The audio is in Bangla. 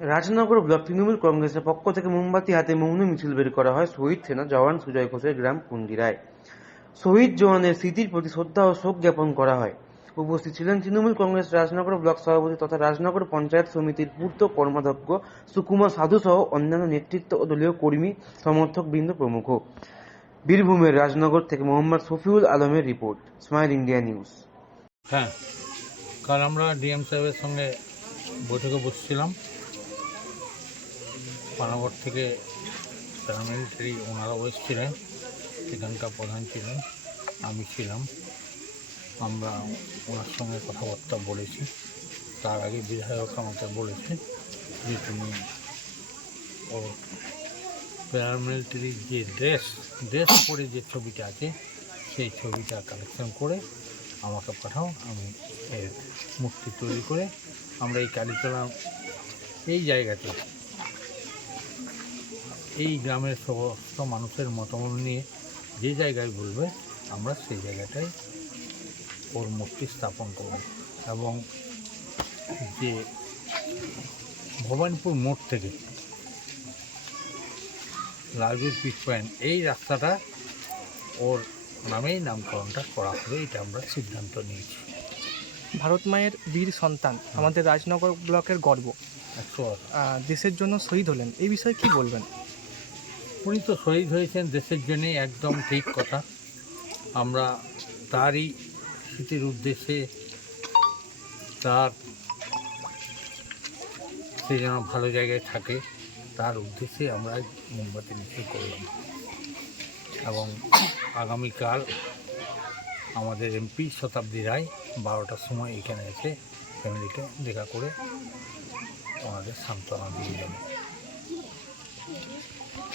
রাজনগর ব্লক তৃণমূল কংগ্রেসের পক্ষ থেকে মোমবাতি হাতে মৌন মিছিল বের করা হয় শহীদ সেনা জওয়ান সুজয় ঘোষের গ্রাম কুন্দিরায়। শহীদ জওয়ানের স্মৃতির প্রতি শ্রদ্ধা ও শোক জ্ঞাপন করা হয়। উপস্থিত ছিলেন তৃণমূল কংগ্রেস রাজনগর ব্লক সভাপতি তথা রাজনগর পঞ্চায়েত সমিতির পূর্ত কর্মাধ্যক্ষ সুকুমার সাধু সহ অন্যান্য নেতৃত্ব ও দলীয় কর্মী, সমর্থক বৃন্দ প্রমুখ। বীরভূমের রাজনগর থেকে মোহাম্মদ শফিউল আলমের রিপোর্ট, স্মাইল ইন্ডিয়া নিউজ। হ্যাঁ কাল আমরা ডিএম সাহেবের সঙ্গে বৈঠকে বসছিলাম। পানাগড় থেকে প্যারামিলিটারি ওনারাও এসেছিলেন সেখানকার প্রধান ছিলেন আমি ছিলাম। আমরা ওনার সঙ্গে কথাবার্তা বলেছি। তার আগে বিধায়ক আমাকে বলেছে যে তুমি ও প্যারামিলিটারির যে ড্রেস ড্রেস পরে যে ছবিটা আছে, সেই ছবিটা কালেকশন করে আমাকে পাঠাও, আমি এর মূর্তি তৈরি করে আমরা এই কালীতলা, এই জায়গাতে এই গ্রামের সমস্ত মানুষের মতামত নিয়ে যে জায়গায় বলবে আমরা সেই জায়গাটায় ওর মূর্তি স্থাপন করব। এবং যে ভবানীপুর মোড় থেকে লালবীর পিচ পয়েন্ট এই রাস্তাটা ওর নামেই নামকরণটা করা হবে এটা আমরা সিদ্ধান্ত নিয়েছি। ভারত মায়ের বীর সন্তান আমাদের রাজনগর ব্লকের গর্ব। দেশের জন্য শহীদ হলেন এই বিষয়ে কি বলবেন? উনি তো শহীদ হয়েছেন দেশের জন্যে একদম ঠিক কথা। আমরা তারই স্মৃতির উদ্দেশ্যে তার সে যেন ভালো জায়গায় থাকে, তার উদ্দেশ্যে আমরা মোমবাতি মিছিল করলাম। এবং আগামীকাল আমাদের এমপি শতাব্দী রায় বারোটার সময় এখানে এসে ফ্যামিলিকে দেখা করে ওনাদের সান্ত্বনা দিয়ে যাবে